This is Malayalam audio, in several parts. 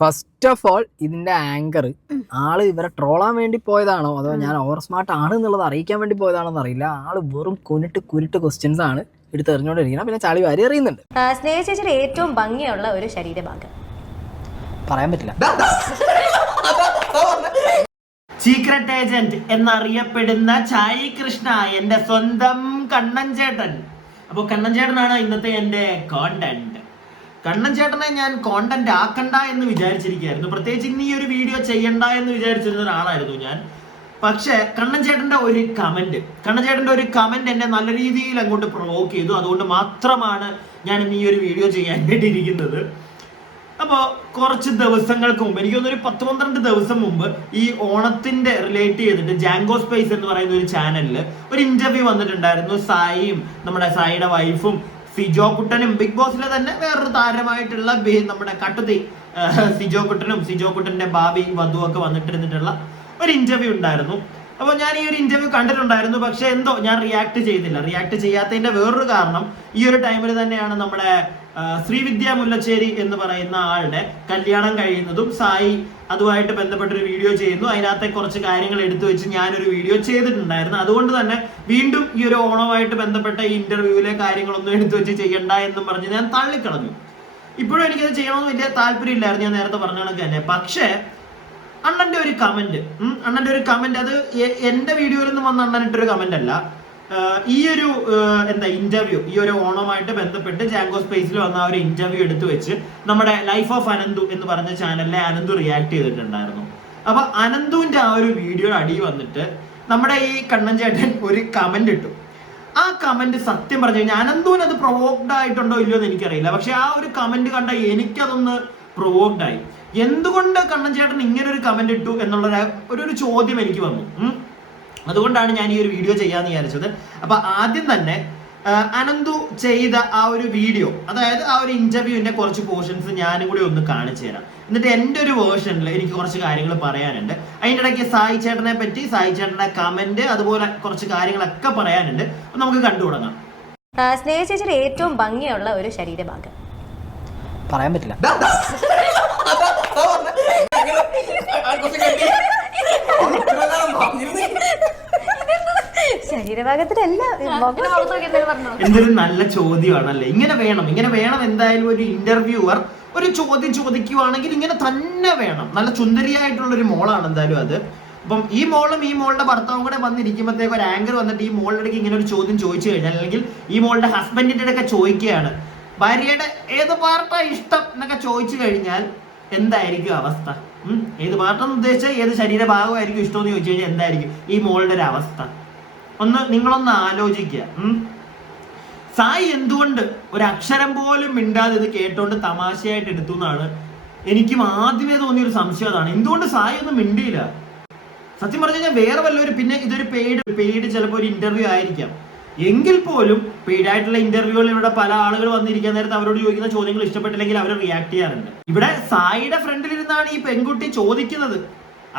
ഫസ്റ്റ് ഓഫ് ഓൾ ഇതിന്റെ ആങ്കർ ആള് ഇവരെ ട്രോളാൻ വേണ്ടി പോയതാണോ അതോ ഞാൻ ഓവർ സ്മാർട്ട് ആണ് എന്നുള്ളത് അറിയിക്കാൻ വേണ്ടി പോയതാണോ എന്നറിയില്ല. ആള് വെറും കുരുട്ട് ക്വസ്റ്റ്യൻസ് ആണ് എടുത്ത് എറിഞ്ഞോണ്ടിരിക്കുന്നത്. പിന്നെ ചളി വാരി എറിയുന്നുണ്ട്. സ്നേഹ ചേച്ചിയുടെ ഏറ്റവും ഭംഗിയുള്ള ഒരു ശരീരഭാഗം പറയാൻ പറ്റില്ല. സീക്രട്ട് ഏജന്റ് എന്നറിയപ്പെടുന്ന ചായി കൃഷ്ണ, എന്റെ സ്വന്തം കണ്ണൻ ചേട്ടൻ. അപ്പോൾ കണ്ണൻ ചേട്ടനാണ് ഇന്നത്തെ എന്റെ കോണ്ടന്റ്. കണ്ണൻ ചേട്ടനെ ഞാൻ കോണ്ടന്റ് ആക്കണ്ട എന്ന് വിചാരിച്ചിരിക്കുകയായിരുന്നു. പ്രത്യേകിച്ച് ഇന്ന് ഈ ഒരു വീഡിയോ ചെയ്യണ്ട എന്ന് വിചാരിച്ചിരുന്ന ഒരാളായിരുന്നു ഞാൻ. പക്ഷെ കണ്ണൻ ചേട്ടന്റെ ഒരു കമന്റ് എന്നെ നല്ല രീതിയിൽ അങ്ങോട്ട് പ്രൊവോക്ക് ചെയ്തു. അതുകൊണ്ട് മാത്രമാണ് ഞാൻ ഇന്ന് ഈ ഒരു വീഡിയോ ചെയ്യാൻ വേണ്ടിയിരിക്കുന്നത്. അപ്പോൾ കുറച്ച് ദിവസങ്ങൾക്ക് മുമ്പ്, എനിക്ക് തോന്നുന്നു ഒരു 10-12 ദിവസം മുമ്പ്, ഈ ഓണത്തിന്റെ റിലേറ്റ് ചെയ്തിട്ട് ജാങ്കോ സ്പേസ് എന്ന് പറയുന്ന ഒരു ചാനലിൽ ഒരു ഇന്റർവ്യൂ വന്നിട്ടുണ്ടായിരുന്നു. സായിയും നമ്മുടെ സായിയുടെ വൈഫും സിജോ കുട്ടനും, ബിഗ് ബോസിലെ തന്നെ വേറൊരു താരമായിട്ടുള്ള നമ്മുടെ കട്ടുതി സിജോ കുട്ടന്റെ ഭാവി വധു ഒക്കെ വന്നിട്ടിരുന്നിട്ടുള്ള ഒരു ഇന്റർവ്യൂ ഉണ്ടായിരുന്നു. അപ്പോൾ ഞാൻ ഈ ഒരു ഇന്റർവ്യൂ കണ്ടിട്ടുണ്ടായിരുന്നു. പക്ഷെ എന്തോ ഞാൻ റിയാക്ട് ചെയ്തില്ല. റിയാക്ട് ചെയ്യാത്തതിന്റെ വേറൊരു കാരണം, ഈ ഒരു ടൈമിൽ തന്നെയാണ് നമ്മുടെ ശ്രീവിദ്യ മുല്ലച്ചേരി എന്ന് പറയുന്ന ആളുടെ കല്യാണം കഴിയുന്നതും സായി അതുമായിട്ട് ബന്ധപ്പെട്ടൊരു വീഡിയോ ചെയ്യുന്നു. അതിനകത്തെ കുറച്ച് കാര്യങ്ങൾ എടുത്തു വെച്ച് ഞാനൊരു വീഡിയോ ചെയ്തിട്ടുണ്ടായിരുന്നു. അതുകൊണ്ട് തന്നെ വീണ്ടും ഈ ഒരു ഓണവുമായിട്ട് ബന്ധപ്പെട്ട ഈ ഇന്റർവ്യൂവിലെ കാര്യങ്ങളൊന്നും എടുത്തു വെച്ച് ചെയ്യണ്ട എന്നും പറഞ്ഞ് ഞാൻ തള്ളിക്കളഞ്ഞു. ഇപ്പോഴും എനിക്കത് ചെയ്യണമെന്ന് വലിയ താല്പര്യമില്ലായിരുന്നു, ഞാൻ നേരത്തെ പറഞ്ഞ കണക്ക് തന്നെ. പക്ഷേ അണ്ണന്റെ ഒരു കമന്റ്, അത് എന്റെ വീഡിയോയിൽ നിന്ന് വന്ന അണ്ണനിട്ടൊരു കമന്റ് അല്ല. ഈ ഒരു ഇന്റർവ്യൂ, ഈ ഒരു ഓണവുമായിട്ട് ബന്ധപ്പെട്ട് ജാങ്കോ സ്പേസിൽ വന്ന ആ ഒരു ഇന്റർവ്യൂ എടുത്തു വെച്ച് നമ്മുടെ ലൈഫ് ഓഫ് അനന്തു എന്ന് പറഞ്ഞ ചാനലിലെ അനന്തു റിയാക്ട് ചെയ്തിട്ടുണ്ടായിരുന്നു. അപ്പൊ അനന്തുവിന്റെ ആ ഒരു വീഡിയോ അടി വന്നിട്ട് നമ്മുടെ ഈ കണ്ണൻ ചേട്ടൻ ഒരു കമന്റ് ഇട്ടു. ആ കമന്റ് സത്യം പറഞ്ഞു കഴിഞ്ഞാൽ അനന്തുവിന് അത് പ്രൊവോക്ഡ് ആയിട്ടുണ്ടോ ഇല്ലയോ എന്ന് എനിക്കറിയില്ല. പക്ഷെ ആ ഒരു കമന്റ് കണ്ട എനിക്കതൊന്ന് പ്രൊവോക്ഡ് ആയി. എന്തുകൊണ്ട് കണ്ണൻ ചേട്ടൻ ഇങ്ങനെ ഒരു കമന്റ് ഇട്ടു എന്നുള്ള ഒരു ചോദ്യം എനിക്ക് വന്നു. അതുകൊണ്ടാണ് ഞാൻ ഈ ഒരു വീഡിയോ ചെയ്യാന്ന് വിചാരിച്ചത്. അപ്പൊ ആദ്യം തന്നെ അനന്തു ചെയ്ത ആ ഒരു വീഡിയോ, അതായത് ആ ഒരു ഇന്റർവ്യൂവിന്റെ കുറച്ച് പോർഷൻസ് ഞാനും കൂടി ഒന്ന് കാണിച്ചു തരാം. എന്നിട്ട് എൻ്റെ ഒരു വേർഷനിൽ എനിക്ക് കുറച്ച് കാര്യങ്ങൾ പറയാനുണ്ട്. അതിൻ്റെ ഇടയ്ക്ക് സായി ചേട്ടനെ പറ്റി, സായി ചേട്ടന്റെ കമന്റ്, അതുപോലെ കുറച്ച് കാര്യങ്ങളൊക്കെ പറയാനുണ്ട്. നമുക്ക് കണ്ടു തുടങ്ങാം. സ്നേഹ ചേച്ചിയുടെ ഏറ്റവും ഭംഗിയുള്ള ഒരു ശരീരഭാഗം. പറയാൻ പറ്റില്ല. എന്തൊരു നല്ല ചോദ്യമാണല്ലേ. ഇങ്ങനെ വേണം എന്തായാലും ഒരു ഇന്റർവ്യൂവർ ഒരു ചോദ്യം ചോദിക്കുവാണെങ്കിൽ ഇങ്ങനെ തന്നെ വേണം. നല്ല സുന്ദരിയായിട്ടുള്ള ഒരു മോളാണ് എന്തായാലും അത്. അപ്പം ഈ മോളും ഈ മോളുടെ ഭർത്താവും കൂടെ വന്നിരിക്കുമ്പോഴത്തേക്ക് ഒരു ആങ്കർ വന്നിട്ട് ഈ മോളുടെ ഇടയ്ക്ക് ഇങ്ങനെ ഒരു ചോദ്യം ചോദിച്ചു കഴിഞ്ഞാൽ, അല്ലെങ്കിൽ ഈ മോളുടെ ഹസ്ബൻഡിന്റെ ഇടയ്ക്ക് ചോദിക്കുകയാണ്, ഭാര്യയുടെ ഏത് പാർട്ടാ ഇഷ്ടം എന്നൊക്കെ ചോദിച്ചു കഴിഞ്ഞാൽ എന്തായിരിക്കും അവസ്ഥ? ഏത് പാർട്ടെന്ന് ഉദ്ദേശിച്ചാൽ ഏത് ശരീരഭാഗമായിരിക്കും ഇഷ്ടമെന്ന് ചോദിച്ചു കഴിഞ്ഞാൽ എന്തായിരിക്കും ഈ മോളുടെ ഒരു അവസ്ഥ? നിങ്ങളൊന്ന് ആലോചിക്കുക. സായി എന്തുകൊണ്ട് ഒരു അക്ഷരം പോലും മിണ്ടാതെ ഇത് കേട്ടോണ്ട് തമാശയായിട്ട് എടുത്തു എന്നാണ് എനിക്കും ആദ്യമേ തോന്നിയൊരു സംശയം. അതാണ് എന്തുകൊണ്ട് സായി ഒന്നും മിണ്ടിയില്ല. സത്യം പറഞ്ഞു കഴിഞ്ഞാൽ വേറെ വല്ലവരും, പിന്നെ ഇതൊരു പെയ്ഡ് ചിലപ്പോൾ ഒരു ഇന്റർവ്യൂ ആയിരിക്കാം, എങ്കിൽ പോലും പെയ്ഡായിട്ടുള്ള ഇന്റർവ്യൂകളിൽ ഇവിടെ പല ആളുകൾ വന്നിരിക്കാൻ നേരത്ത് അവരോട് ചോദിക്കുന്ന ചോദ്യങ്ങൾ ഇഷ്ടപ്പെട്ടില്ലെങ്കിൽ അവർ റിയാക്ട് ചെയ്യാറുണ്ട്. ഇവിടെ സായിയുടെ ഫ്രണ്ടിലിരുന്നാണ് ഈ പെൺകുട്ടി ചോദിക്കുന്നത്.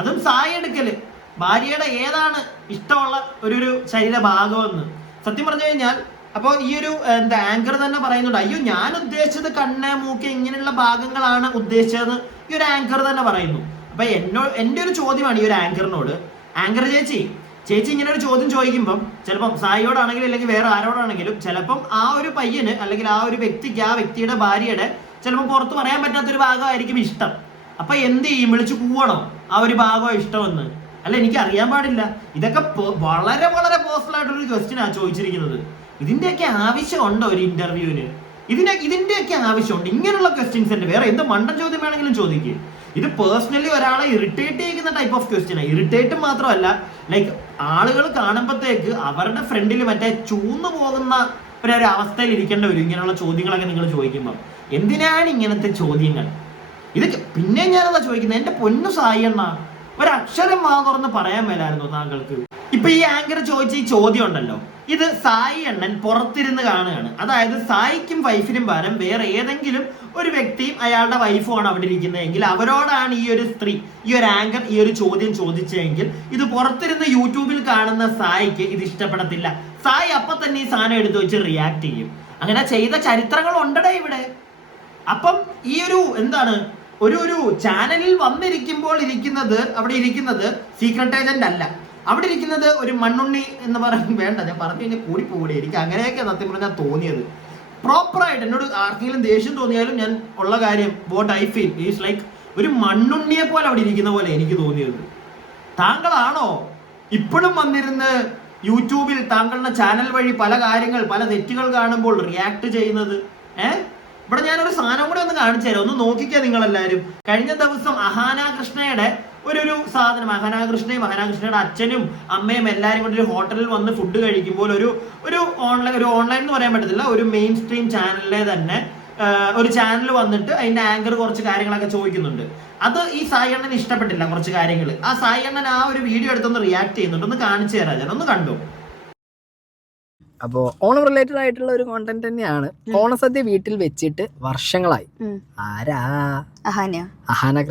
അതും സായി എടുക്കല് ഭാര്യയുടെ ഏതാണ് ഇഷ്ടമുള്ള ഒരു ശരീരഭാഗമെന്ന്. സത്യം പറഞ്ഞു കഴിഞ്ഞാൽ അപ്പോൾ ഈ ഒരു ആങ്കർ തന്നെ പറയുന്നുണ്ട്, അയ്യോ ഞാൻ ഉദ്ദേശിച്ചത് കണ്ണ്, മൂക്ക്, ഇങ്ങനെയുള്ള ഭാഗങ്ങളാണ് ഉദ്ദേശിച്ചതെന്ന് ഈ ഒരു ആങ്കർ തന്നെ പറയുന്നു. അപ്പൊ എൻ്റെ ഒരു ചോദ്യമാണ് ഈ ഒരു ആങ്കറിനോട്, ആങ്കർ ചേച്ചി ഇങ്ങനെ ഒരു ചോദ്യം ചോദിക്കുമ്പം ചിലപ്പം സായിയോടാണെങ്കിലും അല്ലെങ്കിൽ വേറെ ആരോടാണെങ്കിലും ചിലപ്പം ആ ഒരു പയ്യന് അല്ലെങ്കിൽ ആ ഒരു വ്യക്തിക്ക് ആ വ്യക്തിയുടെ ഭാര്യയുടെ ചിലപ്പോൾ പുറത്ത് പറയാൻ പറ്റാത്തൊരു ഭാഗമായിരിക്കും ഇഷ്ടം. അപ്പൊ എന്ത് ചെയ്യും? വിളിച്ചു കൂവണോ ആ ഒരു ഭാഗമോ ഇഷ്ടമെന്ന്? അല്ല, എനിക്ക് അറിയാൻ പാടില്ല. ഇതൊക്കെ വളരെ വളരെ പേഴ്സണൽ ആയിട്ടൊരു ക്വസ്റ്റ്യൻ ആണ് ചോദിച്ചിരിക്കുന്നത്. ഇതിന്റെയൊക്കെ ആവശ്യമുണ്ടോ ഒരു ഇന്റർവ്യൂവിന്? ഇതിന്റെയൊക്കെ ആവശ്യമുണ്ട്? ഇങ്ങനെയുള്ള ക്വസ്റ്റ്യൻസ് വേറെ എന്ത് മണ്ടൻ ചോദ്യം വേണമെങ്കിലും ചോദിക്കുക. ഇത് പേഴ്സണലി ഒരാളെ ഇറിറ്റേറ്റ് ചെയ്യുന്ന ടൈപ്പ് ഓഫ് ക്വസ്റ്റ്യൻ. ഇറിറ്റേറ്റ് മാത്രമല്ല, ലൈക്ക് ആളുകൾ കാണുമ്പോഴത്തേക്ക് അവരുടെ ഫ്രണ്ടിൽ മറ്റേ ചൂന്നു പോകുന്ന ഒരു അവസ്ഥയിൽ ഇരിക്കേണ്ട വരും ഇങ്ങനെയുള്ള ചോദ്യങ്ങളൊക്കെ നിങ്ങൾ ചോദിക്കുമ്പോൾ. എന്തിനാണ് ഇങ്ങനത്തെ ചോദ്യങ്ങൾ? ഇതൊക്കെ പിന്നെ ഞാനതാ ചോദിക്കുന്നത്, എന്റെ പൊന്നു സായി അണ്ണ, ഒരക്ഷരം തുറന്ന് പറയാൻ മേലായിരുന്നു താങ്കൾക്ക്? ഇപ്പൊ ഈ ആങ്കർ ചോദിച്ച ഈ ചോദ്യം ഉണ്ടല്ലോ, ഇത് സായി അണ്ണൻ പുറത്തിരുന്ന് കാണുകയാണ്. അതായത് സായിക്കും വൈഫിനും പകരം വേറെ ഏതെങ്കിലും ഒരു വ്യക്തിയും അയാളുടെ വൈഫുമാണ് അവിടെ ഇരിക്കുന്നതെങ്കിൽ അവരോടാണ് ഈ ഒരു സ്ത്രീ, ഈ ഒരു ആങ്കർ ഈ ഒരു ചോദ്യം ചോദിച്ചതെങ്കിൽ ഇത് പുറത്തിരുന്ന് യൂട്യൂബിൽ കാണുന്ന സായിക്ക് ഇത് ഇഷ്ടപ്പെടത്തില്ല. സായി അപ്പൊ തന്നെ ഈ സാധനം എടുത്തു വെച്ച് റിയാക്ട് ചെയ്യും. അങ്ങനെ ചെയ്ത ചരിത്രങ്ങൾ ഉണ്ടടേ ഇവിടെ. അപ്പം ഈ ഒരു ഒരു ചാനലിൽ വന്നിരിക്കുമ്പോൾ അവിടെ ഇരിക്കുന്നത് സീക്രട്ട് ഏജന്റ് അല്ല, അവിടെ ഇരിക്കുന്നത് ഒരു മണ്ണുണ്ണി എന്ന് പറയാൻ വേണ്ട, ഞാൻ പറഞ്ഞു കഴിഞ്ഞാൽ കൂടി പോകൂടെ. എനിക്ക് അങ്ങനെയൊക്കെ സത്യം പറഞ്ഞാൽ തോന്നിയത്. പ്രോപ്പറായിട്ട് എന്നോട് ആർക്കെങ്കിലും ദേഷ്യം തോന്നിയാലും ഞാൻ ഉള്ള കാര്യം what I feel is like ഒരു മണ്ണുണ്ണിയെ പോലെ അവിടെ ഇരിക്കുന്ന പോലെ എനിക്ക് തോന്നിയത്. താങ്കളാണോ ഇപ്പോഴും വന്നിരുന്ന് യൂട്യൂബിൽ താങ്കളുടെ ചാനൽ വഴി പല കാര്യങ്ങൾ, പല തെറ്റുകൾ കാണുമ്പോൾ റിയാക്ട് ചെയ്യുന്നത്? ഇവിടെ ഞാനൊരു സാധനം കൂടെ ഒന്ന് കാണിച്ചു തരാം, ഒന്ന് നോക്കിക്കാ നിങ്ങളെല്ലാവരും. കഴിഞ്ഞ ദിവസം അഹാന കൃഷ്ണയുടെ ഒരു സാധനം, അഹാന കൃഷ്ണയുടെ അച്ഛനും അമ്മയും എല്ലാവരും കൂടി ഒരു ഹോട്ടലിൽ വന്ന് ഫുഡ് കഴിക്കുമ്പോൾ ഒരു ഓൺലൈൻ എന്ന് പറയാൻ പറ്റത്തില്ല, ഒരു മെയിൻ സ്ട്രീം ചാനലിലെ തന്നെ ഒരു ചാനൽ വന്നിട്ട് അതിന്റെ ആങ്കർ കുറച്ച് കാര്യങ്ങളൊക്കെ ചോദിക്കുന്നുണ്ട്. അത് ഈ സായി അണ്ണന് ഇഷ്ടപ്പെട്ടില്ല കുറച്ച് കാര്യങ്ങൾ. ആ സായി അണ്ണൻ ആ ഒരു വീഡിയോ എടുത്തൊന്ന് റിയാക്ട് ചെയ്യുന്നുണ്ട്, ഒന്ന് കാണിച്ചു തരാം, ഞാൻ ഒന്ന് കണ്ടു. അപ്പോൾ ഓണം റിലേറ്റഡ് ആയിട്ടുള്ള ഒരു കോണ്ടന്റ് തന്നെയാണ്. ഓണസദ്യ വീട്ടിൽ വെച്ചിട്ട് വർഷങ്ങളായി. ആരാ? Ahana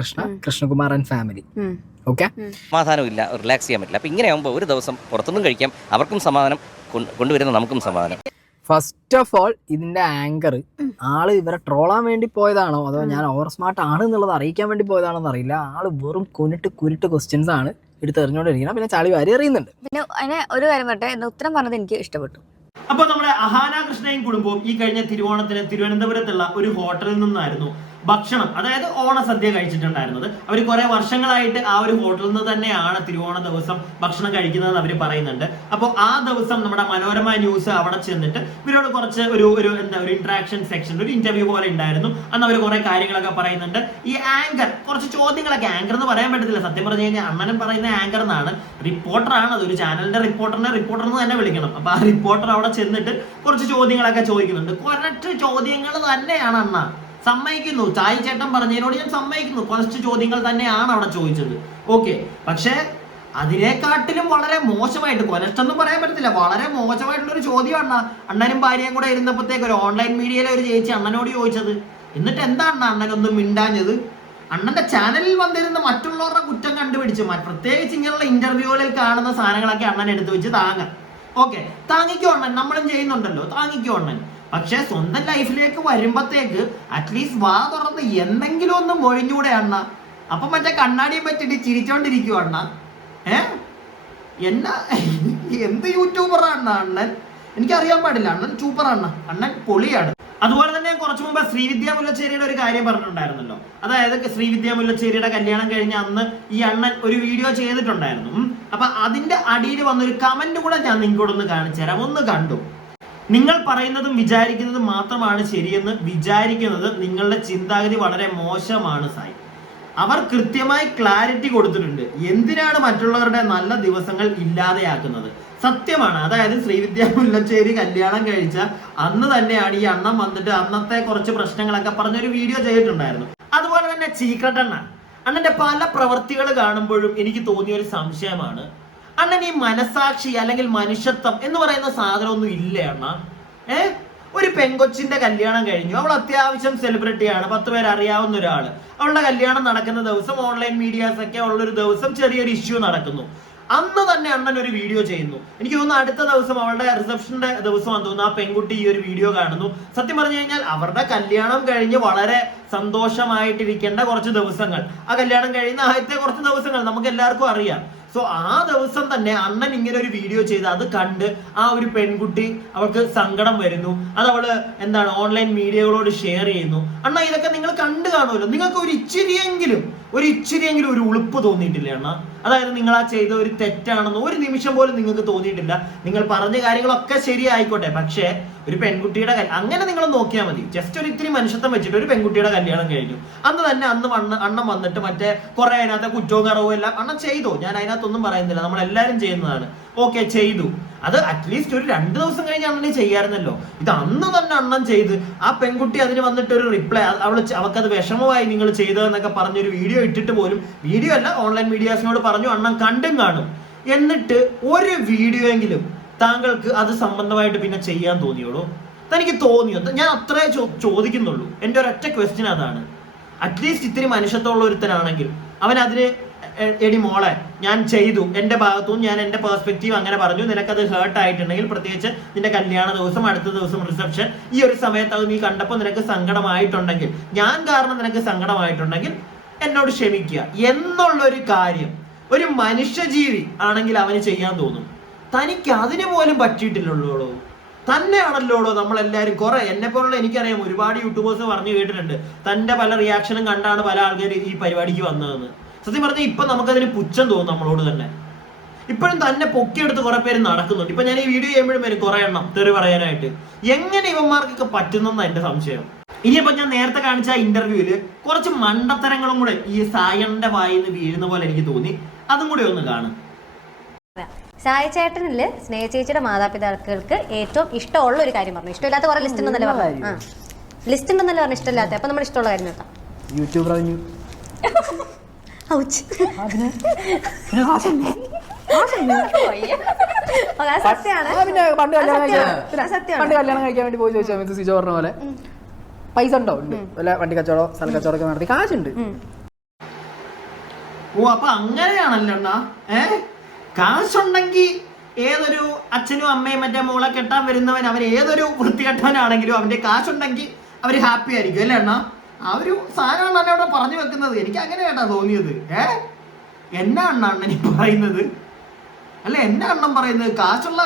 Krishnakumar and family. Okay, സമാധാനമില്ല, റിലാക്സ് ചെയ്യാൻ പറ്റില്ല. അപ്പൊ ഇങ്ങനെ ആകുമ്പോൾ ഒരു ദിവസം പുറത്തുനിന്നും കഴിക്കാം, അവർക്കും സമാധാനം കൊണ്ടുവരുന്ന നമുക്കും സമാധാനം. ഫസ്റ്റ് ഓഫ് ഓൾ ഇതിന്റെ ആങ്കർ ആള് ഇവരെ ട്രോളാൻ വേണ്ടി പോയതാണോ അതോ ഞാൻ ഓവർ സ്മാർട്ട് ആണ് എന്നുള്ളത് അറിയിക്കാൻ വേണ്ടി പോയതാണോ എന്നറിയില്ല. ആള് വെറും കുരുട്ട് ക്വസ്റ്റ്യൻസ് ആണ് എടുത്തെറിഞ്ഞോണ്ടിരിക്കണം. പിന്നെ ചളി വാരി അറിയുന്നുണ്ട്. പിന്നെ അതിനെ ഒരു കാര്യം പറട്ടെ, ഉത്തരം പറഞ്ഞത് എനിക്ക് ഇഷ്ടപ്പെട്ടു. അപ്പൊ നമ്മുടെ അഹാന കൃഷ്ണയും കുടുംബവും ഈ കഴിഞ്ഞ തിരുവോണത്തിന് തിരുവനന്തപുരത്തുള്ള ഒരു ഹോട്ടലിൽ നിന്നായിരുന്നു ഭക്ഷണം, അതായത് ഓണസദ്യ കഴിച്ചിട്ടുണ്ടായിരുന്നത്. അവർ കുറെ വർഷങ്ങളായിട്ട് ആ ഒരു ഹോട്ടലിൽ നിന്ന് തന്നെയാണ് തിരുവോണ ദിവസം ഭക്ഷണം കഴിക്കുന്നത് അവർ പറയുന്നുണ്ട്. അപ്പോൾ ആ ദിവസം നമ്മുടെ മനോരമ ന്യൂസ് അവിടെ ചെന്നിട്ട് ഇവരോട് കുറച്ച് ഒരു ഇന്ററാക്ഷൻ സെക്ഷൻ, ഒരു ഇന്റർവ്യൂ പോലെ ഉണ്ടായിരുന്നു. അന്ന് അവർ കുറെ കാര്യങ്ങളൊക്കെ പറയുന്നുണ്ട്. ഈ ആങ്കർ കുറച്ച് ചോദ്യങ്ങളൊക്കെ, ആങ്കർ എന്ന് പറയാൻ പറ്റത്തില്ല, സത്യം പറഞ്ഞു കഴിഞ്ഞാൽ അണ്ണനും പറയുന്ന ആങ്കർ എന്നാണ്, റിപ്പോർട്ടറാണ്. അതൊരു ചാനലിന്റെ റിപ്പോർട്ടർ എന്ന് തന്നെ വിളിക്കണം. അപ്പൊ ആ റിപ്പോർട്ടർ അവിടെ ചെന്നിട്ട് കുറച്ച് ചോദ്യങ്ങളൊക്കെ ചോദിക്കുന്നുണ്ട്. കുറച്ച് ചോദ്യങ്ങൾ തന്നെയാണ് അണ്ണ, സമ്മതിക്കുന്നു. ചായ് ചേട്ടൻ പറഞ്ഞതിനോട് ഞാൻ സമ്മതിക്കുന്നു, കുറച്ച് ചോദ്യങ്ങൾ തന്നെയാണ് അവിടെ ചോദിച്ചത്. ഓക്കെ, പക്ഷെ അതിനെക്കാട്ടിലും വളരെ മോശമായിട്ട്, കൊനഷ്ടൊന്നും പറയാൻ പറ്റത്തില്ല, വളരെ മോശമായിട്ടുള്ള ഒരു ചോദ്യമാണ് അണ്ണനും ഭാര്യയും കൂടെ ഇരുന്നപ്പോഴത്തേക്ക് ഒരു ഓൺലൈൻ മീഡിയയിലെ ഒരു ചേച്ചി അണ്ണനോട് ചോദിച്ചത്. എന്നിട്ട് എന്താണ് അണ്ണനൊന്നും മിണ്ടാഞ്ഞത്? അണ്ണന്റെ ചാനലിൽ വന്നിരുന്ന മറ്റുള്ളവരുടെ കുറ്റം കണ്ടുപിടിച്ച്, പ്രത്യേകിച്ച് ഇങ്ങനെയുള്ള ഇന്റർവ്യൂകളിൽ കാണുന്ന സാധനങ്ങളൊക്കെ അണ്ണൻ എടുത്തു വെച്ച് താങ്ങാം. ഓക്കെ, താങ്ങിക്കോ അണ്ണൻ, നമ്മളും ചെയ്യുന്നുണ്ടല്ലോ, താങ്ങിക്കോ അണ്ണൻ. പക്ഷെ സ്വന്തം ലൈഫിലേക്ക് വരുമ്പത്തേക്ക് അറ്റ്ലീസ്റ്റ് വാ തുറന്ന് എന്തെങ്കിലും ഒന്ന് മൊഴിഞ്ഞൂടെ അണ്ണ? അപ്പൊ മറ്റേ കണ്ണാടിയും പറ്റിട്ട് ചിരിച്ചോണ്ടിരിക്കുവോ അണ്ണ? എന്നാ എന്ത് യൂട്യൂബറാണ് അണ്ണൻ? എനിക്കറിയാൻ പാടില്ല. അണ്ണൻ സൂപ്പറാണ്, അണ്ണൻ പൊളിയാണ്. അതുപോലെ തന്നെ കുറച്ചു മുമ്പ് ശ്രീവിദ്യ മുല്ലച്ചേരിയുടെ ഒരു കാര്യം പറഞ്ഞിട്ടുണ്ടായിരുന്നല്ലോ. അതായത് ശ്രീവിദ്യ മുല്ലച്ചേരിയുടെ കല്യാണം കഴിഞ്ഞ അന്ന് ഈ അണ്ണൻ ഒരു വീഡിയോ ചെയ്തിട്ടുണ്ടായിരുന്നു. അപ്പൊ അതിന്റെ അടിയിൽ വന്നൊരു കമന്റ് കൂടെ ഞാൻ നിങ്ങൾക്കൂടെ ഒന്ന് കാണിച്ചു തരാം, ഒന്ന് കണ്ടു. നിങ്ങൾ പറയുന്നതും വിചാരിക്കുന്നതും മാത്രമാണ് ശരിയെന്ന് വിചാരിക്കുന്നത് നിങ്ങളുടെ ചിന്താഗതി വളരെ മോശമാണ് സായി. അവർ കൃത്യമായി ക്ലാരിറ്റി കൊടുത്തിട്ടുണ്ട്. എന്തിനാണ് മറ്റുള്ളവരുടെ നല്ല ദിവസങ്ങൾ ഇല്ലാതെയാക്കുന്നത്? സത്യമാണ്. അതായത് ശ്രീവിദ്യ മുല്ലച്ചേരി കല്യാണം കഴിച്ച അന്ന് തന്നെയാണ് ഈ അണ്ണൻ വന്നിട്ട് അന്നത്തെ കുറച്ച് പ്രശ്നങ്ങളൊക്കെ പറഞ്ഞൊരു വീഡിയോ ചെയ്തിട്ടുണ്ടായിരുന്നു. അതുപോലെ തന്നെ സീക്രട്ട് അണ്ണന്റെ പല പ്രവൃത്തികൾ കാണുമ്പോഴും എനിക്ക് തോന്നിയ ഒരു സംശയമാണ്, അണ്ണൻ ഈ മനസാക്ഷി അല്ലെങ്കിൽ മനുഷ്യത്വം എന്ന് പറയുന്ന സാധനമൊന്നും ഇല്ലേ അണ്ണ? ഒരു പെങ്കൊച്ചിന്റെ കല്യാണം കഴിഞ്ഞു, അവൾ അത്യാവശ്യം സെലിബ്രിറ്റിയാണ്, 10 പേര് അറിയാവുന്ന ഒരാള്. അവളുടെ കല്യാണം നടക്കുന്ന ദിവസം ഓൺലൈൻ മീഡിയാസ് ഒക്കെ ഉള്ളൊരു ദിവസം ചെറിയൊരു ഇഷ്യൂ നടക്കുന്നു. അന്ന് തന്നെ അണ്ണൻ ഒരു വീഡിയോ ചെയ്യുന്നു. എനിക്ക് തോന്നുന്നു അടുത്ത ദിവസം അവളുടെ റിസപ്ഷന്റെ ദിവസമാണെന്ന് തോന്നുന്നു ആ പെൺകുട്ടി ഈ ഒരു വീഡിയോ കാണുന്നു. സത്യം പറഞ്ഞു കഴിഞ്ഞാൽ അവരുടെ കല്യാണം കഴിഞ്ഞ് വളരെ സന്തോഷമായിട്ടിരിക്കേണ്ട കുറച്ച് ദിവസങ്ങൾ, ആ കല്യാണം കഴിയുന്ന ആദ്യത്തെ കുറച്ച് ദിവസങ്ങൾ നമുക്ക് എല്ലാവർക്കും അറിയാം. സോ ആ ദിവസം തന്നെ അണ്ണൻ ഇങ്ങനെ ഒരു വീഡിയോ ചെയ്ത് അത് കണ്ട് ആ ഒരു പെൺകുട്ടി അവൾക്ക് സങ്കടം വരുന്നു. അത് അവള് ഓൺലൈൻ മീഡിയകളോട് ഷെയർ ചെയ്യുന്നു. അണ്ണ ഇതൊക്കെ നിങ്ങൾ കണ്ടു കാണുമല്ലോ, നിങ്ങൾക്ക് ഒരു ഇച്ചിരിയെങ്കിലും ഒരു ഉളുപ്പ് തോന്നിയിട്ടില്ലേ അണ്ണ? അതായത് നിങ്ങൾ ആ ചെയ്ത ഒരു തെറ്റാണെന്ന് ഒരു നിമിഷം പോലും നിങ്ങൾക്ക് തോന്നിയിട്ടില്ല. നിങ്ങൾ പറഞ്ഞ കാര്യങ്ങളൊക്കെ ശരിയായിക്കോട്ടെ, പക്ഷേ ഒരു പെൺകുട്ടിയുടെ അങ്ങനെ നിങ്ങൾ നോക്കിയാൽ മതി. ജസ്റ്റ് ഒരു ഇത്തിരി മനുഷ്യത്വം വെച്ചിട്ട് ഒരു പെൺകുട്ടിയുടെ കല്യാണം കഴിഞ്ഞു. അന്ന് തന്നെ അണ്ണൻ വന്നിട്ട് മറ്റേ കുറെ അതിനകത്തെ കുറ്റവും കറവും എല്ലാം അണ്ണൻ ചെയ്തു. ഞാൻ അതിനകത്തൊന്നും പറയുന്നില്ല, നമ്മളെല്ലാരും ചെയ്യുന്നതാണ്. ഓക്കെ, ചെയ്തു. അത് അറ്റ്ലീസ്റ്റ് ഒരു 2 ദിവസം കഴിഞ്ഞ് അണ്ണനെ ചെയ്യാറുന്നല്ലോ. ഇത് അന്ന് തന്നെ അണ്ണൻ ചെയ്ത് ആ പെൺകുട്ടി അതിന് വന്നിട്ട് ഒരു റിപ്ലൈ, അവൾക്കത് വിഷമമായി നിങ്ങൾ ചെയ്തതെന്നൊക്കെ പറഞ്ഞൊരു വീഡിയോ ഇട്ടിട്ട് പോലും, വീഡിയോ അല്ല ഓൺലൈൻ മീഡിയാസിനോട് പറഞ്ഞു അണ്ണൻ കണ്ടും കാണും. എന്നിട്ട് ഒരു വീഡിയോ എങ്കിലും താങ്കൾക്ക് അത് സംബന്ധമായിട്ട് പിന്നെ ചെയ്യാൻ തോന്നിയോളൂ? തനിക്ക് തോന്നിയോ? ഞാൻ അത്രേ ചോദിക്കുന്നുള്ളൂ. എൻ്റെ ഒരൊറ്റ ക്വസ്റ്റ്യൻ അതാണ്. അറ്റ്ലീസ്റ്റ് ഇത്തിരി മനുഷ്യത്വമുള്ള ഒരുത്തനാണെങ്കിൽ അവൻ അതിന് എടി മോളെ ഞാൻ ചെയ്തു, എൻ്റെ ഭാഗത്തുനിന്ന് ഞാൻ എൻ്റെ പെർസ്പെക്റ്റീവ് അങ്ങനെ പറഞ്ഞു, നിനക്കത് ഹേർട്ട് ആയിട്ടുണ്ടെങ്കിൽ പ്രത്യേകിച്ച് നിന്റെ കല്യാണ ദിവസം, അടുത്ത ദിവസം റിസപ്ഷൻ, ഈ ഒരു സമയത്ത് അത് നീ കണ്ടപ്പോൾ നിനക്ക് സങ്കടമായിട്ടുണ്ടെങ്കിൽ, ഞാൻ കാരണം നിനക്ക് സങ്കടമായിട്ടുണ്ടെങ്കിൽ എന്നോട് ക്ഷമിക്കുക എന്നുള്ളൊരു കാര്യം ഒരു മനുഷ്യജീവി ആണെങ്കിൽ അവന് ചെയ്യാൻ തോന്നും. തനിക്ക് അതിന് പോലും പറ്റിയിട്ടില്ലല്ലോ. തന്നെയാണല്ലോടോ നമ്മളെല്ലാവരും കുറെ എന്നെ പോലുള്ള എനിക്കറിയാം ഒരുപാട് യൂട്യൂബേഴ്സ് പറഞ്ഞു കേട്ടിട്ടുണ്ട് തന്റെ പല റിയാക്ഷനും കണ്ടാണ് പല ആൾക്കാർ ഈ പരിപാടിക്ക് വന്നതെന്ന്. സത്യം പറഞ്ഞാൽ ഇപ്പൊ നമുക്കതിന് പുച്ഛം തോന്നും നമ്മളോട് തന്നെ. ഇപ്പോഴും തന്നെ പൊക്കിയെടുത്ത് കുറെ പേര് നടക്കുന്നുണ്ട്. ഇപ്പൊ ഞാൻ ഈ വീഡിയോ ചെയ്യുമ്പോഴും വരും കുറെ എണ്ണം തെറി പറയാനായിട്ട്. എങ്ങനെ ഇവന്മാർക്കൊക്കെ പറ്റുന്നെന്നാ എന്റെ സംശയം. ഇനിയിപ്പോ ഞാൻ നേരത്തെ കാണിച്ച ഇന്റർവ്യൂവില് കുറച്ച് മണ്ടത്തരങ്ങളും കൂടെ ഈ സായന്റെ വായിന്ന് വീഴുന്ന പോലെ എനിക്ക് തോന്നി. അതും കൂടെ ഒന്ന് കാണും. സായി ചേട്ടനില് സ്നേഹ ചേച്ചിയുടെ മാതാപിതാക്കൾക്ക് ഏറ്റവും ഇഷ്ടമുള്ള ഒരു കാര്യം പറഞ്ഞു. ഇഷ്ടമില്ലാത്ത കുറെ ലിസ്റ്റ് ഉണ്ടെന്നല്ലേ പറഞ്ഞു. ലിസ്റ്റ് ഉണ്ടെന്നല്ലേ പറഞ്ഞു ഇഷ്ടമില്ലാത്ത. അപ്പൊ നമ്മുടെ ഇഷ്ടമുള്ള കാര്യം നോക്കാം. YouTube revenue. പണ്ട് കല്യാണം കഴിക്കാൻ വേണ്ടി പോയി ചോദിച്ചാൽ സിജോ പറഞ്ഞ പോലെ പൈസ ഉണ്ടോ? ഉണ്ട്. വല്ല വണ്ടി കച്ചവടോ സ്ഥല കച്ചവടം ഒക്കെ നടത്തി കാശുണ്ട്. ഓ അപ്പൊ അങ്ങനെയാണല്ലോ അണ്ണാ. കാശുണ്ടെങ്കിൽ ഏതൊരു അച്ഛനും അമ്മയും മറ്റേ മോളെ കെട്ടാൻ വരുന്നവൻ അവൻ ഏതൊരു വൃത്തികെട്ടവനാണെങ്കിലും അവന്റെ കാശുണ്ടെങ്കിൽ അവര് ഹാപ്പി ആയിരിക്കും അല്ലേ അണ്ണാ? ആ ഒരു സാധനമാണ് അവിടെ പറഞ്ഞു വെക്കുന്നത്. എനിക്ക് അങ്ങനെയാട്ടാ തോന്നിയത്. എന്നാ അണ്ണൻ ഈ പറയുന്നത്? അല്ല എന്നാ അണ്ണൻ പറയുന്നത്? കാശുള്ള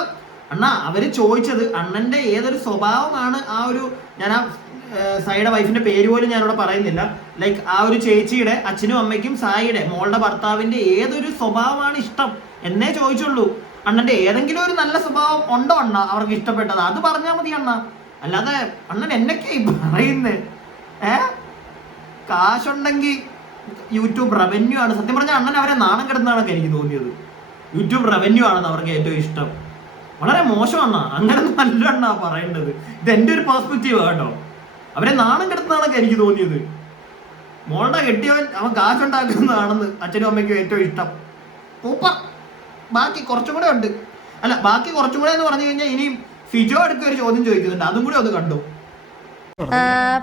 അണ്ണാ അവര് ചോദിച്ചത് അണ്ണന്റെ ഏതൊരു സ്വഭാവമാണ് ആ ഒരു, ഞാൻ ആ സായിയുടെ വൈഫിന്റെ പേര് പോലും ഞാനിവിടെ പറയുന്നില്ല, ലൈക്ക് ആ ഒരു ചേച്ചിയുടെ അച്ഛനും അമ്മയ്ക്കും സായിയുടെ മോളുടെ ഭർത്താവിന്റെ ഏതൊരു സ്വഭാവമാണ് ഇഷ്ടം എന്നേ ചോദിച്ചുള്ളൂ. അണ്ണന്റെ ഏതെങ്കിലും ഒരു നല്ല സ്വഭാവം ഉണ്ടോ അണ്ണ അവർക്ക് ഇഷ്ടപ്പെട്ടത്? അത് പറഞ്ഞാൽ മതി അണ്ണ. അല്ലാതെ അണ്ണൻ എന്നൊക്കെയായി പറയുന്നത്? കാശുണ്ടെങ്കിൽ യൂട്യൂബ് റവന്യൂ ആണ്. സത്യം പറഞ്ഞാൽ അണ്ണൻ അവരെ നാണം കെടുന്നതാണൊക്കെ എനിക്ക് തോന്നിയത്. യൂട്യൂബ് റവന്യൂ ആണെന്ന് അവർക്ക് ഏറ്റവും ഇഷ്ടം. വളരെ മോശമാണ്. അങ്ങനെ നല്ല അണ്ണ പറയേണ്ടത്. ഇത് എൻ്റെ ഒരു പെർസ്പെക്റ്റീവ് കേട്ടോ. അവരെ നാണം കെടുന്നതാണൊക്കെ എനിക്ക് തോന്നിയത്. മോളുടെ കെട്ടിയവൻ അവൻ കാശുണ്ടാക്കുന്നതാണെന്ന് അച്ഛനും അമ്മയ്ക്കും ഏറ്റവും ഇഷ്ടം. സൂപ്പർ. ബാക്കി കുറച്ചും കൂടെ ഉണ്ട്. അല്ല ബാക്കി കുറച്ചും കൂടെ എന്ന് പറഞ്ഞു കഴിഞ്ഞാൽ ഇനി ഫിജോ അടുക്ക ഒരു ചോദ്യം ചോദിക്കുന്നുണ്ട്. അതും കൂടെ ഒന്ന് കണ്ടു.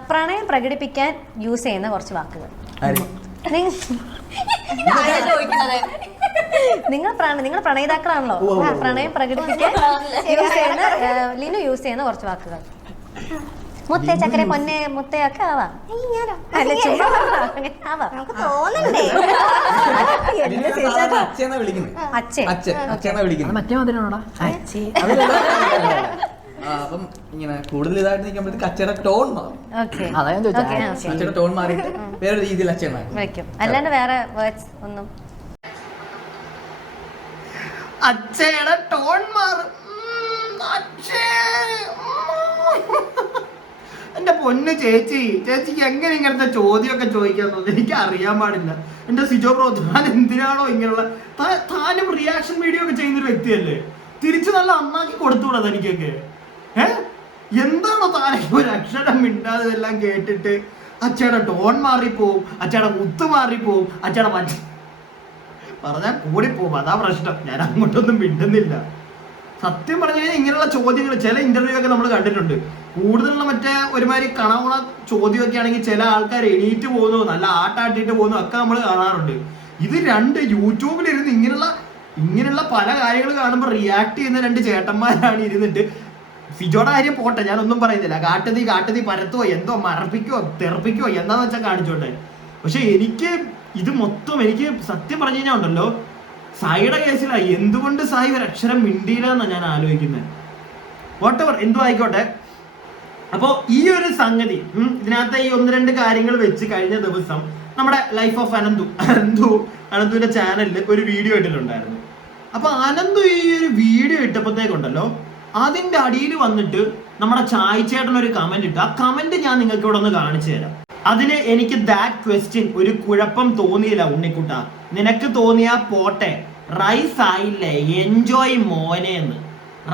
പ്രണയം പ്രകടിപ്പിക്കാൻ യൂസ് ചെയ്യുന്ന കുറച്ച് വാക്കുകൾ. നിങ്ങൾ പ്രണയിതാക്കളാണല്ലോ. പ്രണയം പ്രകടിപ്പിക്കാൻ ലിനു യൂസ് ചെയ്യുന്ന കുറച്ച് വാക്കുകൾ. മുത്തേ ചക്കരെ പൊന്നെ മുത്തേ ഒക്കെ ആവാം. അപ്പം ഇങ്ങനെ കൂടുതൽ ഇതായിട്ട് നിൽക്കുമ്പോഴത്തേക്ക് അച്ഛയുടെ ടോൺ മാറും. അച്ഛയുടെ ടോൺ മാറിയിട്ട് വേറെ രീതിയിൽ അച്ഛൻ വയ്ക്കും. അല്ലാണ്ട് വേറെ വേർഡ്സ് ഒന്നും. അച്ഛയുടെ ടോൺ മാറും. എന്റെ പൊന്ന് ചേച്ചിക്ക് എങ്ങനെ ഇങ്ങനത്തെ ചോദ്യമൊക്കെ ചോദിക്കാൻ തോന്നുന്നു എനിക്ക് അറിയാൻ പാടില്ല. എന്റെ സിജോ ബ്രോ താൻ എന്തിനാണോ ഇങ്ങനെയുള്ള താനും റിയാക്ഷൻ വീഡിയോ ഒക്കെ ചെയ്യുന്നൊരു വ്യക്തിയല്ലേ? തിരിച്ചു നല്ല അമ്മാക്കി കൊടുത്തുകൂടാ തനിക്കൊക്കെ? എന്താണോ താനൊക്കെ ഒരു അക്ഷരം മിണ്ടാതെ ഇതെല്ലാം കേട്ടിട്ട് അച്ഛയുടെ ടോൺ മാറിപ്പോവും, അച്ഛയുടെ മുത്ത് മാറിപ്പോവും, അച്ഛയുടെ പറഞ്ഞാൽ കൂടിപ്പോവും. അതാ പ്രശ്നം. ഞാൻ അങ്ങോട്ടൊന്നും മിണ്ടുന്നില്ല. സത്യം പറഞ്ഞു കഴിഞ്ഞാൽ ഇങ്ങനെയുള്ള ചോദ്യങ്ങൾ ചില ഇന്റർവ്യൂ ഒക്കെ നമ്മൾ കണ്ടിട്ടുണ്ട്. കൂടുതലുള്ള മറ്റേ ഒരുമാതിരി കണവണ ചോദ്യമൊക്കെ ആണെങ്കിൽ ചില ആൾക്കാർ എണീറ്റ് പോകുന്നു, നല്ല ആട്ടാട്ടിട്ട് പോകുന്നു ഒക്കെ നമ്മൾ കാണാറുണ്ട്. ഇത് രണ്ട് യൂട്യൂബിലിരുന്ന് ഇങ്ങനെയുള്ള പല കാര്യങ്ങൾ കാണുമ്പോൾ റിയാക്ട് ചെയ്യുന്ന രണ്ട് ചേട്ടന്മാരാണ് ഇരുന്നിട്ട്. ഫിജോയുടെ കാര്യം പോട്ടെ, ഞാനൊന്നും പറയുന്നില്ല. കാട്ടുതീ പരത്തുവോ എന്തോ മറപ്പിക്കുവോ തെറപ്പിക്കുവോ എന്താന്ന് വെച്ചാൽ കാണിച്ചോട്ടെ. പക്ഷെ ഇത് മൊത്തം എനിക്ക് സത്യം പറഞ്ഞു കഴിഞ്ഞാൽ ഉണ്ടല്ലോ, സായിയുടെ കേസിലാ എന്തുകൊണ്ട് സായി ഒരു അക്ഷരം മിണ്ടിയില്ല എന്നാണ് ഞാൻ ആലോചിക്കുന്നത്. വാട്ടെവർ എന്തോ ആയിക്കോട്ടെ. അപ്പോൾ ഈ ഒരു സംഗതി ഇതിനകത്ത് ഈ 1-2 കാര്യങ്ങൾ വെച്ച് കഴിഞ്ഞ ദിവസം നമ്മുടെ ലൈഫ് ഓഫ് അനന്തുവിന്റെ ചാനലിൽ ഒരു വീഡിയോ ഇട്ടിട്ടുണ്ടായിരുന്നു. അപ്പൊ അനന്തു ഈ ഒരു വീഡിയോ ഇട്ടപ്പോഴത്തേക്കുണ്ടല്ലോ അതിന്റെ അടിയിൽ വന്നിട്ട് നമ്മുടെ ചായ് ചേട്ടൻ ഒരു കമന്റ് ഇട്ടു. ആ കമന്റ് ഞാൻ നിങ്ങൾക്ക് ഇവിടെ ഒന്ന് കാണിച്ചു തരാം. അതിന് എനിക്ക് ദാറ്റ് ക്വസ്റ്റ്യൻ ഒരു കുഴപ്പം തോന്നിയില്ല. ഉണ്ണിക്കുട്ട നിനക്ക് തോന്നിയാ പോട്ടെ, റൈസ് ആയില്ലേ, എൻജോയ് മോനെ എന്ന്.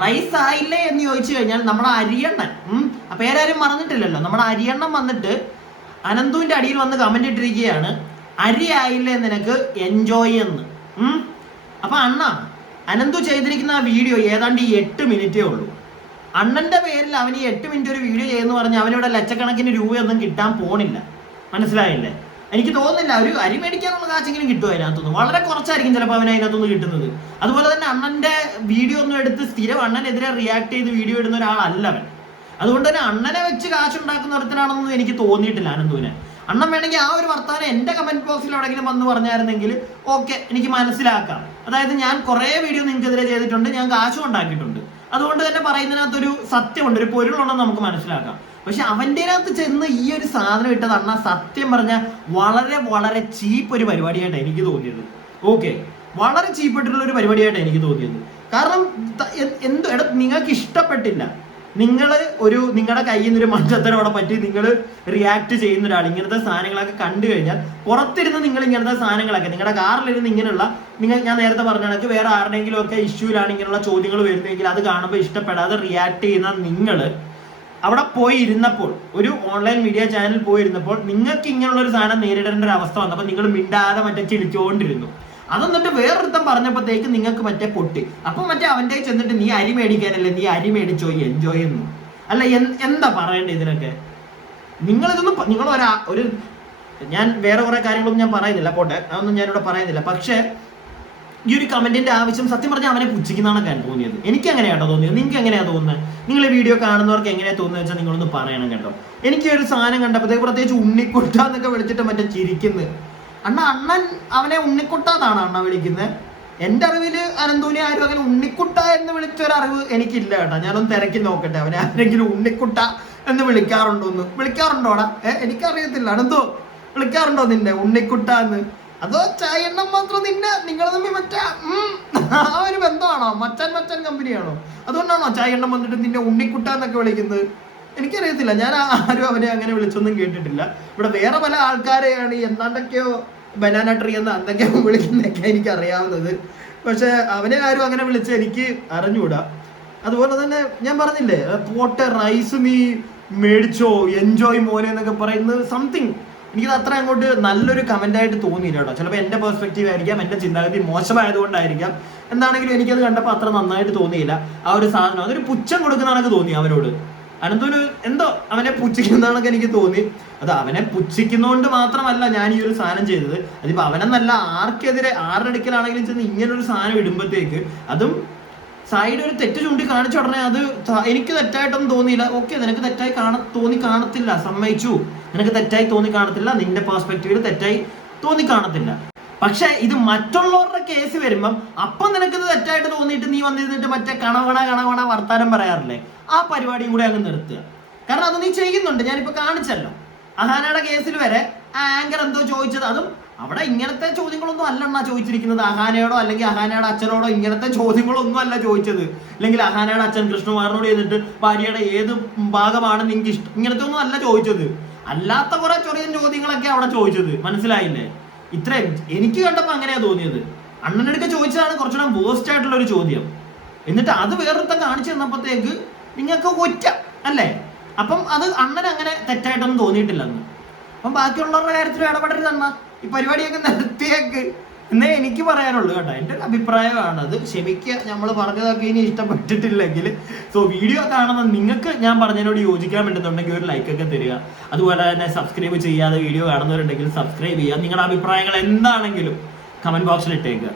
റൈസ് ആയില്ലേ എന്ന് ചോദിച്ചു കഴിഞ്ഞാൽ നമ്മുടെ അരിയണ്ണൻ, പേരാരും മറന്നിട്ടില്ലല്ലോ, നമ്മുടെ അരിയണ്ണൻ വന്നിട്ട് അനന്തുവിന്റെ അടിയിൽ വന്ന് കമന്റ് ഇട്ടിരിക്കുകയാണ്, അരി ആയില്ലേ നിനക്ക്, എൻജോയ് എന്ന്. അപ്പൊ അനന്തു ചെയ്തിരിക്കുന്ന ആ വീഡിയോ ഏതാണ്ട് 8 മിനിറ്റേ ഉള്ളൂ. അണ്ണന്റെ പേരിൽ അവന് 8 മിനിറ്റ് ഒരു വീഡിയോ ചെയ്യുന്ന പറഞ്ഞാൽ അവനിവിടെ ലക്ഷക്കണക്കിന് രൂപയൊന്നും കിട്ടാൻ പോണില്ല. മനസ്സിലായില്ലേ? എനിക്ക് തോന്നുന്നില്ല ഒരു അരി മേടിക്കാനുള്ള കാശെങ്കിലും കിട്ടും അതിനകത്തുനിന്ന്. വളരെ കുറച്ചായിരിക്കും ചിലപ്പോൾ അവന് അതിനകത്തുനിന്ന് കിട്ടുന്നത്. അതുപോലെ തന്നെ അണ്ണന്റെ വീഡിയോ ഒന്നും എടുത്ത് സ്ഥിരം അണ്ണനെതിരെ റിയാക്ട് ചെയ്ത് വീഡിയോ ഇടുന്ന ഒരാളല്ല അവൻ. അതുകൊണ്ട് തന്നെ അണ്ണനെ വെച്ച് കാശുണ്ടാക്കുന്ന ഒരുത്തനാണെന്നൊന്നും എനിക്ക് തോന്നിയിട്ടില്ല അനന്തുവിനെ. അണ്ണൻ വേണമെങ്കിൽ ആ ഒരു വർത്താനം എന്റെ കമന്റ് ബോക്സിൽ എവിടെയെങ്കിലും വന്ന് പറഞ്ഞായിരുന്നെങ്കിൽ ഓക്കെ, എനിക്ക് മനസ്സിലാക്കാം. അതായത് ഞാൻ കുറെ വീഡിയോ നിങ്ങൾക്കെതിരെ ചെയ്തിട്ടുണ്ട്, ഞാൻ കാശും ഉണ്ടാക്കിയിട്ടുണ്ട്, അതുകൊണ്ട് തന്നെ പറയുന്നതിനകത്തൊരു സത്യമുണ്ട്, ഒരു പൊരുളുണ്ടെന്ന് നമുക്ക് മനസ്സിലാക്കാം. പക്ഷെ അവൻ്റെ അകത്ത് ചെന്ന് ഈ ഒരു സാധനം ഇട്ടത് അണ്ണ സത്യം പറഞ്ഞാൽ വളരെ വളരെ ചീപ്പ് ഒരു പരിപാടിയായിട്ടാണ് എനിക്ക് തോന്നിയത്. ഓക്കെ, വളരെ ചീപ്പായിട്ടുള്ള ഒരു പരിപാടിയായിട്ടാണ് എനിക്ക് തോന്നിയത്. കാരണം നിങ്ങൾക്ക് ഇഷ്ടപ്പെട്ടില്ല, നിങ്ങൾ നിങ്ങളുടെ കയ്യിൽ നിന്നൊരു മണ്ടത്തരം അവിടെ പറ്റി നിങ്ങൾ റിയാക്ട് ചെയ്യുന്ന ഒരാൾ ഇങ്ങനത്തെ സാധനങ്ങളൊക്കെ കണ്ടു കഴിഞ്ഞാൽ പുറത്തിരുന്ന് നിങ്ങൾ ഇങ്ങനത്തെ സാധനങ്ങളൊക്കെ നിങ്ങളുടെ കാറിലിരുന്ന് ഇങ്ങനെയുള്ള ഞാൻ നേരത്തെ പറഞ്ഞ കണക്ക് വേറെ ആരുടെയെങ്കിലും ഒക്കെ ഇഷ്യൂലാണ് ഇങ്ങനെയുള്ള ചോദ്യങ്ങൾ വരുന്നതെങ്കിൽ അത് കാണുമ്പോൾ ഇഷ്ടപ്പെടാതെ റിയാക്ട് ചെയ്യുന്ന നിങ്ങൾ അവിടെ പോയി ഇരുന്നപ്പോൾ, ഒരു ഓൺലൈൻ മീഡിയ ചാനൽ പോയിരുന്നപ്പോൾ നിങ്ങൾക്ക് ഇങ്ങനെയുള്ള ഒരു സാധനം നേരിടേണ്ട ഒരു അവസ്ഥ വന്നപ്പോൾ നിങ്ങൾ മിണ്ടാതെ മറ്റേ ചിരിച്ചുകൊണ്ടിരുന്നു. അതെന്നിട്ട് വേറൊരുത്തം പറഞ്ഞപ്പോഴത്തേക്ക് നിങ്ങൾക്ക് മറ്റേ പൊട്ടി. അപ്പൊ മറ്റേ അവൻ്റെ ചെന്നിട്ട് നീ അരി മേടിക്കാനല്ലേ, നീ അരി മേടിച്ചോ എൻജോയ് ചെയ്യുന്നു. അല്ല എന്താ പറയണ്ടേ ഇതിനൊക്കെ? നിങ്ങളിതൊന്നും നിങ്ങൾ ഒരു ഞാൻ വേറെ കുറെ കാര്യങ്ങളൊന്നും ഞാൻ പറയുന്നില്ല, പോട്ടെ, അതൊന്നും ഞാനിവിടെ പറയുന്നില്ല. പക്ഷേ ഈ ഒരു കമന്റിന്റെ ആവശ്യം സത്യം പറഞ്ഞാൽ അവനെ പുച്ഛിക്കുന്നതാണ് തോന്നിയത്. എനിക്ക് എങ്ങനെയാട്ടോ തോന്നിയത്? നിങ്ങൾക്ക് എങ്ങനെയാണ് തോന്നുന്നത്? നിങ്ങൾ ഈ വീഡിയോ കാണുന്നവർക്ക് എങ്ങനെയാ തോന്നുന്നത് വെച്ചാൽ നിങ്ങളൊന്ന് പറയണം കേട്ടോ. എനിക്ക് ഒരു സാധനം കണ്ടപ്പോഴത്തേക്ക് പ്രത്യേകിച്ച് ഉണ്ണിക്കുട്ട എന്നൊക്കെ വിളിച്ചിട്ട് മറ്റേ ചിരിക്കുന്നത്. അണ്ണൻ അവനെ ഉണ്ണിക്കുട്ടാന്നാണ് അണ്ണ വിളിക്കുന്നത്. എൻ്റെ അറിവിൽ അനന്തൂനെ ആരും അങ്ങനെ ഉണ്ണിക്കുട്ട എന്ന് വിളിച്ചൊരറിവ് എനിക്കില്ല കേട്ടോ. ഞാനൊന്ന് തിരക്കി നോക്കട്ടെ അവനെ ആരെങ്കിലും ഉണ്ണിക്കുട്ട എന്ന് വിളിക്കാറുണ്ടോടാ? എനിക്കറിയത്തില്ല. അനന്തോ വിളിക്കാറുണ്ടോ നിന്നെ ഉണ്ണിക്കുട്ട എന്ന്? അതോ ചായണ്ണം മാത്രം നിങ്ങൾ തമ്മിൽ മറ്റേ ആ ഒരു ബന്ധമാണോ? മച്ചാൻ കമ്പനിയാണോ? അതുകൊണ്ടാണോ ചായണ്ണം വന്നിട്ട് നിന്നെ ഉണ്ണിക്കുട്ട എന്നൊക്കെ വിളിക്കുന്നത്? എനിക്കറിയത്തില്ല. ഞാൻ ആരും അവനെ അങ്ങനെ വിളിച്ചൊന്നും കേട്ടിട്ടില്ല. ഇവിടെ വേറെ പല ആൾക്കാരെയാണ് എന്താണ്ടൊക്കെയോ ബനാന ട്രീ എന്ന് എന്തൊക്കെയോ വിളിക്കുന്നതൊക്കെ എനിക്ക് അറിയാവുന്നത്. പക്ഷെ അവനെ ആരും അങ്ങനെ വിളിച്ച് എനിക്ക് അറിഞ്ഞുകൂടാ. അതുപോലെ തന്നെ ഞാൻ പറഞ്ഞില്ലേ, പോട്ടെ റൈസ് നീ മേടിച്ചോ എൻജോയ് മോനെ എന്നൊക്കെ പറയുന്നത് സംതിങ് എനിക്കത് അത്ര അങ്ങോട്ട് നല്ലൊരു കമന്റ് ആയിട്ട് തോന്നിയില്ല കേട്ടോ. ചിലപ്പോൾ എൻ്റെ പെർസ്പെക്റ്റീവ് ആയിരിക്കാം, എൻ്റെ ചിന്താഗതി മോശമായതുകൊണ്ടായിരിക്കാം. എന്താണെങ്കിലും എനിക്കത് കണ്ടപ്പോൾ അത്ര നന്നായിട്ട് തോന്നിയില്ല. ആ ഒരു സാധനം അതൊരു പുച്ഛം കൊടുക്കുന്നതാണൊക്കെ തോന്നി അവനോട്. അനന്തൂന് എന്തോ അവനെ പുച്ഛിക്കുന്നതാണൊക്കെ എനിക്ക് തോന്നി. അത് അവനെ പുച്ഛിക്കുന്നതുകൊണ്ട് മാത്രമല്ല ഞാൻ ഈ ഒരു സാധനം ചെയ്തത്. അതിപ്പോൾ അവനെന്നല്ല, ആർക്കെതിരെ ആരുടെ അടുക്കലാണെങ്കിലും ചെന്ന് ഇങ്ങനൊരു സാധനം ഇടുമ്പോഴത്തേക്ക് അതും സൈഡ് ഒരു തെറ്റ് ചൂണ്ടി കാണിച്ച ഉടനെ അത് എനിക്ക് തെറ്റായിട്ടൊന്നും തോന്നിയില്ല. ഓക്കെ, നിനക്ക് തെറ്റായി തോന്നി കാണത്തില്ല, സമ്മതിച്ചു. നിനക്ക് തെറ്റായി തോന്നി കാണത്തില്ല, നിന്റെ പെർസ്പെക്റ്റീവിൽ തെറ്റായി തോന്നി കാണത്തില്ല. പക്ഷെ ഇത് മറ്റുള്ളവരുടെ കേസ് വരുമ്പം അപ്പം നിനക്കിത് തെറ്റായിട്ട് തോന്നിയിട്ട് നീ വന്നിരുന്നിട്ട് മറ്റേ കണവണ വർത്താനം പറയാറില്ലേ, ആ പരിപാടിയും കൂടെ അങ്ങ് നിർത്തുക. കാരണം അത് നീ ചെയ്യുന്നുണ്ട്. ഞാനിപ്പോ കാണിച്ചല്ലോ, അഹാനയുടെ കേസിൽ വരെ ആ ആങ്കർ എന്തോ ചോദിച്ചത്, അതും അവിടെ ഇങ്ങനത്തെ ചോദ്യങ്ങളൊന്നും അല്ലെന്നാ ചോദിച്ചിരിക്കുന്നത്. അഹാനയോടോ അല്ലെങ്കിൽ അഹാനയുടെ അച്ഛനോടോ ഇങ്ങനത്തെ ചോദ്യങ്ങളൊന്നും അല്ല ചോദിച്ചത്. അല്ലെങ്കിൽ അഹാനയുടെ അച്ഛൻ കൃഷ്ണകുമാറിനോട് ചെയ്തിട്ട് ഭാര്യയുടെ ഏത് ഭാഗമാണ് നിങ്ങൾക്ക് ഇഷ്ടം, ഇങ്ങനത്തെ ഒന്നും അല്ല ചോദിച്ചത്. അല്ലാത്ത കുറെ ചെറിയ ചോദ്യങ്ങളൊക്കെ അവിടെ ചോദിച്ചത്. മനസ്സിലായില്ലേ? ഇത്രയും എനിക്ക് കണ്ടപ്പോൾ അങ്ങനെയാ തോന്നിയത്. അണ്ണനെടുക്ക ചോദിച്ചതാണ് കുറച്ചുകൂടെ വേസ്റ്റ് ആയിട്ടുള്ള ഒരു ചോദ്യം. എന്നിട്ട് അത് വേറൊരുത്തം കാണിച്ചു തന്നപ്പോഴത്തേക്ക് നിങ്ങൾക്ക് ഒറ്റ അല്ലേ? അപ്പം അത് അണ്ണൻ അങ്ങനെ തെറ്റായിട്ടൊന്നും തോന്നിയിട്ടില്ലെന്ന്. അപ്പം ബാക്കിയുള്ളവരുടെ കാര്യത്തിൽ ഇടപെടരുത് അണ്ണ, ഈ പരിപാടിയൊക്കെ നിർത്തിയേക്ക് എന്നേ എനിക്ക് പറയാനുള്ളൂ കേട്ടോ. എൻ്റെ ഒരു അഭിപ്രായമാണ് അത്. ക്ഷമിക്കുക, നമ്മൾ പറഞ്ഞതൊക്കെ ഇനി ഇഷ്ടപ്പെട്ടിട്ടില്ലെങ്കിൽ. സോ വീഡിയോ കാണുന്ന നിങ്ങൾക്ക് ഞാൻ പറഞ്ഞതിനോട് യോജിക്കാൻ പറ്റുന്നുണ്ടെങ്കിൽ ഒരു ലൈക്കൊക്കെ തരിക. അതുപോലെ തന്നെ സബ്സ്ക്രൈബ് ചെയ്യാതെ വീഡിയോ കാണുന്നവരുണ്ടെങ്കിൽ സബ്സ്ക്രൈബ് ചെയ്യുക. നിങ്ങളുടെ അഭിപ്രായങ്ങൾ എന്താണെങ്കിലും കമന്റ് ബോക്സിൽ ഇട്ടേക്കുക.